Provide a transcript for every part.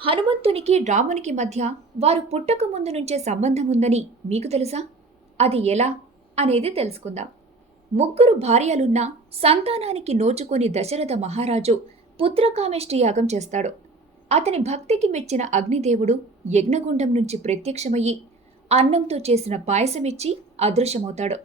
హనుమంతునికి రామునికి మధ్య వారు పుట్టక ముందు నుంచే సంబంధం ఉందని మీకు తెలుసా? అది ఎలా అనేది తెలుసుకుందాం. ముగ్గురు భార్యలున్న సంతానానికి నోచుకొని దశరథ మహారాజు పుత్రకామేష్టి యాగం చేస్తాడు. అతని భక్తికి మెచ్చిన అగ్నిదేవుడు యజ్ఞగుండం నుంచి ప్రత్యక్షమయ్యి అన్నంతో చేసిన పాయసమిచ్చి అదృశ్యమవుతాడు.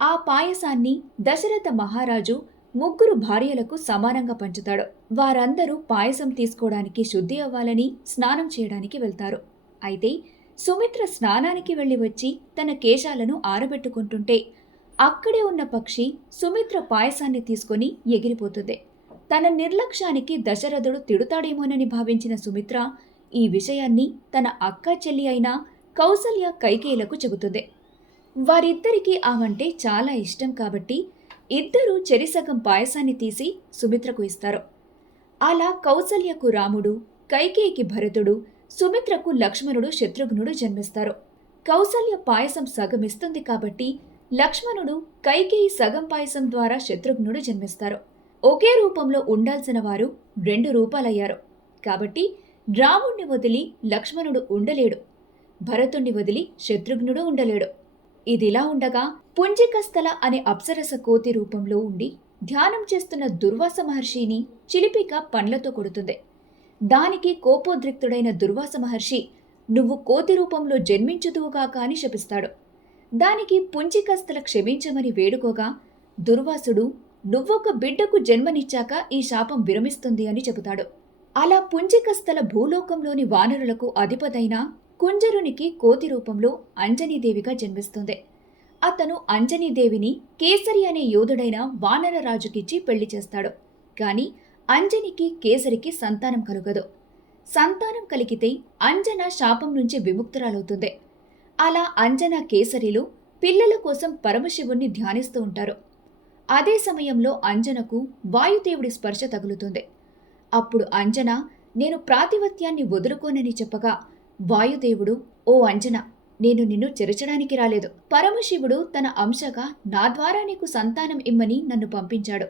ఆ పాయసాన్ని దశరథ మహారాజు ముగ్గురు భార్యలకు సమానంగా పంచుతాడు. వారందరూ పాయసం తీసుకోవడానికి శుద్ధి అవ్వాలని స్నానం చేయడానికి వెళ్తారు. అయితే సుమిత్ర స్నానానికి వెళ్లి వచ్చి తన కేశాలను ఆరబెట్టుకుంటుంటే అక్కడే ఉన్న పక్షి సుమిత్ర పాయసాన్ని తీసుకుని ఎగిరిపోతుంది. తన నిర్లక్ష్యానికి దశరథుడు తిడుతాడేమోనని భావించిన సుమిత్ర ఈ విషయాన్ని తన అక్క చెల్లి అయిన కౌసల్య కైకేయులకు చెబుతుంది. వారిద్దరికీ ఆవంటే చాలా ఇష్టం కాబట్టి ఇద్దరూ చెరిసగం పాయసాన్ని తీసి సుమిత్రకు ఇస్తారు. అలా కౌసల్యకు రాముడు, కైకేయికి భరతుడు, సుమిత్రకు లక్ష్మణుడు, శత్రుఘ్నుడు జన్మిస్తారు. కౌసల్య పాయసం సగం ఇస్తుంది కాబట్టి లక్ష్మణుడు, కైకేయి సగం పాయసం ద్వారా శత్రుఘ్నుడు జన్మిస్తారు. ఒకే రూపంలో ఉండాల్సిన వారు 2 రూపాలయ్యారు. కాబట్టి రాముణ్ణి వదిలి లక్ష్మణుడు ఉండలేడు, భరతుణ్ణి వదిలి శత్రుఘ్నుడు ఉండలేడు. ఇదిలా ఉండగా పుంజికస్థల అనే అప్సరస కోతి రూపంలో ఉండి ధ్యానం చేస్తున్న దుర్వాస మహర్షిని చిలిపిక పండ్లతో కొడుతుంది. దానికి కోపోద్రిక్తుడైన దుర్వాస మహర్షి నువ్వు కోతి రూపంలో జన్మించుదువుగాక అని శపిస్తాడు. దానికి పుంజికస్థల క్షమించమని వేడుకోగా దుర్వాసుడు నువ్వొక బిడ్డకు జన్మనిచ్చాక ఈ శాపం విరమిస్తుంది అని చెబుతాడు. అలా పుంజికస్థల భూలోకంలోని వానరులకు అధిపతైన కుంజరునికి కోతి రూపంలో అంజనీదేవిగా జన్మిస్తుంది. అతను అంజనీదేవిని కేసరి అనే యోధుడైన వానర రాజుకిచ్చి పెళ్లి చేస్తాడు. కాని అంజనికి కేసరికి సంతానం కలుగదు. సంతానం కలిగితే అంజన శాపం నుంచి విముక్తురాలవుతుంది. అలా అంజన కేసరిలు పిల్లల కోసం పరమశివుణ్ణి ధ్యానిస్తూ ఉంటారు. అదే సమయంలో అంజనకు వాయుదేవుడి స్పర్శ తగులుతుంది. అప్పుడు అంజన నేను ప్రాతివత్యాన్ని వదులుకోనని చెప్పగా వాయుదేవుడు ఓ అంజన, నేను నిన్ను చెరచడానికి రాలేదు. పరమశివుడు తన అంశగా నా ద్వారా నీకు సంతానం ఇమ్మని నన్ను పంపించాడు.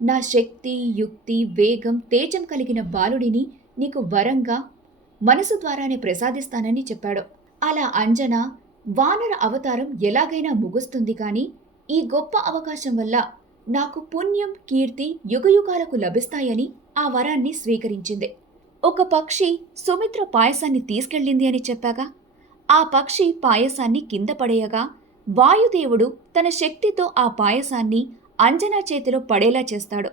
నా శక్తి, యుక్తి, వేగం, తేజం కలిగిన బాలుడిని నీకు వరంగా మనసు ద్వారానే ప్రసాదిస్తానని చెప్పాడు. అలా అంజన వానర అవతారం ఎలాగైనా ముగుస్తుంది కాని ఈ గొప్ప అవకాశం వల్ల నాకు పుణ్యం, కీర్తి యుగయుగాలకు లభిస్తాయని ఆ వరాన్ని స్వీకరించింది. ఒక పక్షి సుమిత్ర పాయసాన్ని తీసుకెళ్ళింది అని చెప్పాగా, ఆ పక్షి పాయసాన్ని కింద పడేయగా వాయుదేవుడు తన శక్తితో ఆ పాయసాన్ని అంజనా చేతిలో పడేలా చేస్తాడు.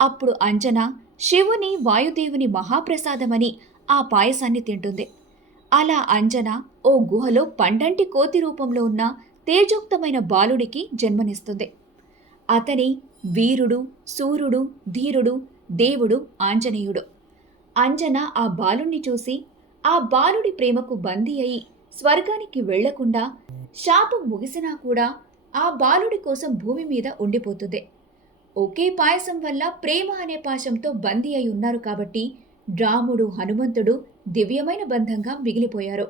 అప్పుడు అంజన శివుని, వాయుదేవుని మహాప్రసాదమని ఆ పాయసాన్ని తింటుంది. అలా అంజన ఓ గుహలో పండంటి కోతి రూపంలో ఉన్న తేజోక్తమైన బాలుడికి జన్మనిస్తుంది. అతని వీరుడు, శూరుడు, ధీరుడు, దేవుడు ఆంజనేయుడు. అంజన ఆ బాలుణ్ణి చూసి ఆ బాలుడి ప్రేమకు బందీ అయి స్వర్గానికి వెళ్లకుండా శాపం ముగిసినా కూడా ఆ బాలుడి కోసం భూమి మీద ఉండిపోతుంది. ఒకే పాయసం వల్ల ప్రేమ అనే పాశంతో బందీ అయి ఉన్నారు కాబట్టి రాముడు, హనుమంతుడు దివ్యమైన బంధంగా మిగిలిపోయారు.